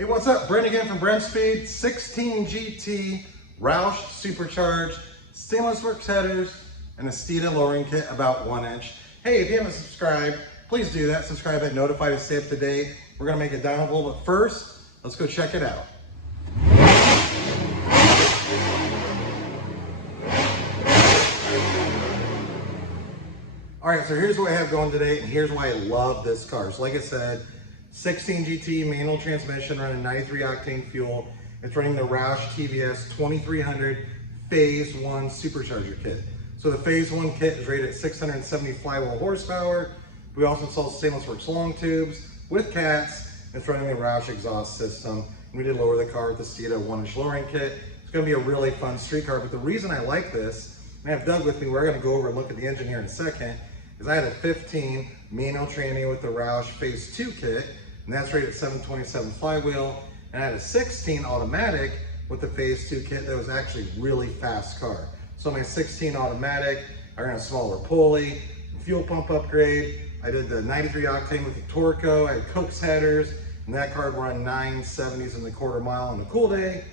Hey, what's up? Brent again from Brenspeed. 16 GT Roush Supercharged stainless works headers and a Steeda lowering kit about 1 inch. Hey, if you haven't subscribed, please do that. Subscribe and notify to stay up to date. We're gonna make it downloadable, but first, let's go check it out. All right, so here's what I have going today, and here's why I love this car. So like I said, 16 GT manual transmission running 93 octane fuel. It's running the Roush TVS 2300 Phase 1 Supercharger kit. So the Phase 1 kit is rated at 670 flywheel horsepower. We also installed stainless works long tubes with cats. It's running the Roush exhaust system. We did lower the car with the Steeda 1-inch lowering kit. It's gonna be a really fun street car, but the reason I like this, and I have Doug with me, we're gonna go over and look at the engine here in a second, is I had a 15 manual tranny with the Roush Phase 2 kit, and that's rated at 727 flywheel, and I had a 16 automatic with the Phase 2 kit that was actually really fast car. So my 16 automatic, I ran a smaller pulley, fuel pump upgrade, I did the 93 octane with the Torco, I had Coke's headers, and that car would run 970s in the quarter mile on a cool day,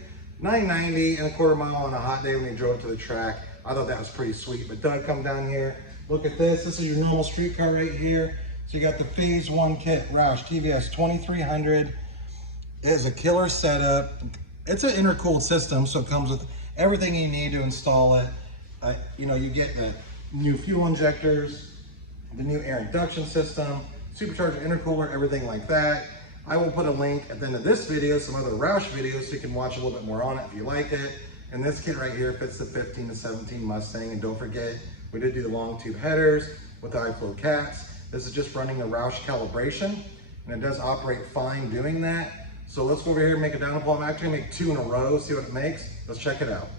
990 in a quarter mile on a hot day when you drove it to the track. I thought that was pretty sweet. But Doug, come down here, look at this. This is your normal street car right here. So you got the Phase 1 kit, Roush TVS 2300. It is a killer setup. It's an intercooled system, so it comes with everything you need to install it. You get the new fuel injectors, the new air induction system, supercharger intercooler, everything like that. I will put a link at the end of this video, some other Roush videos, so you can watch a little bit more on it if you like it. And this kit right here fits the 15 to 17 Mustang. And don't forget, we did do the long tube headers with the high flow cats. This is just running the Roush calibration, and it does operate fine doing that. So let's go over here and make a downhole. I'm actually gonna make 2 in a row, see what it makes. Let's check it out.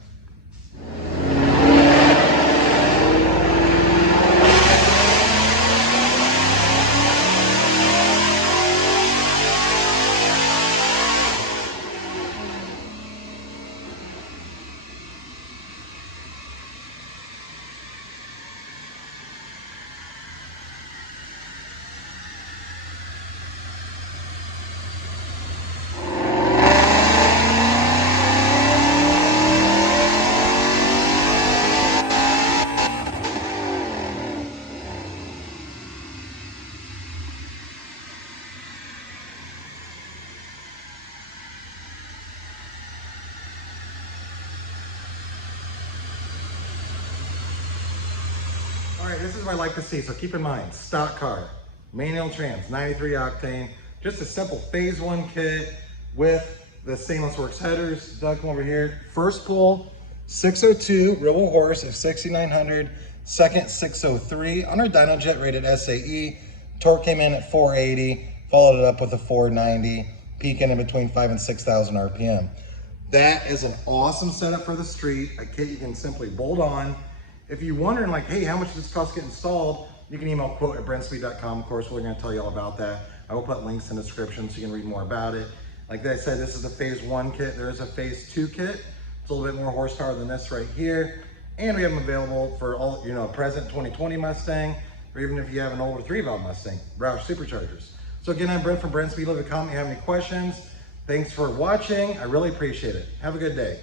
All right, this is what I like to see. So keep in mind, stock car, manual trans, 93 octane, just a simple Phase 1 kit with the stainless works headers. Doug, come over here. First pull, 602, real horse of 6,900. Second, 603. On our Dynojet rated SAE. Torque came in at 480, followed it up with a 490, peaking in between 5,000 and 6,000 RPM. That is an awesome setup for the street. A kit you can simply bolt on. If you're wondering like, hey, how much does this cost to get installed? You can email quote@brenspeed.com. Of course, we're gonna tell you all about that. I will put links in the description so you can read more about it. Like I said, this is a Phase 1 kit. There is a Phase 2 kit. It's a little bit more horsepower than this right here. And we have them available for all, present 2020 Mustang, or even if you have an older 3-valve Mustang, Roush Superchargers. So again, I'm Brent from Brenspeed. Leave a comment if you have any questions. Thanks for watching. I really appreciate it. Have a good day.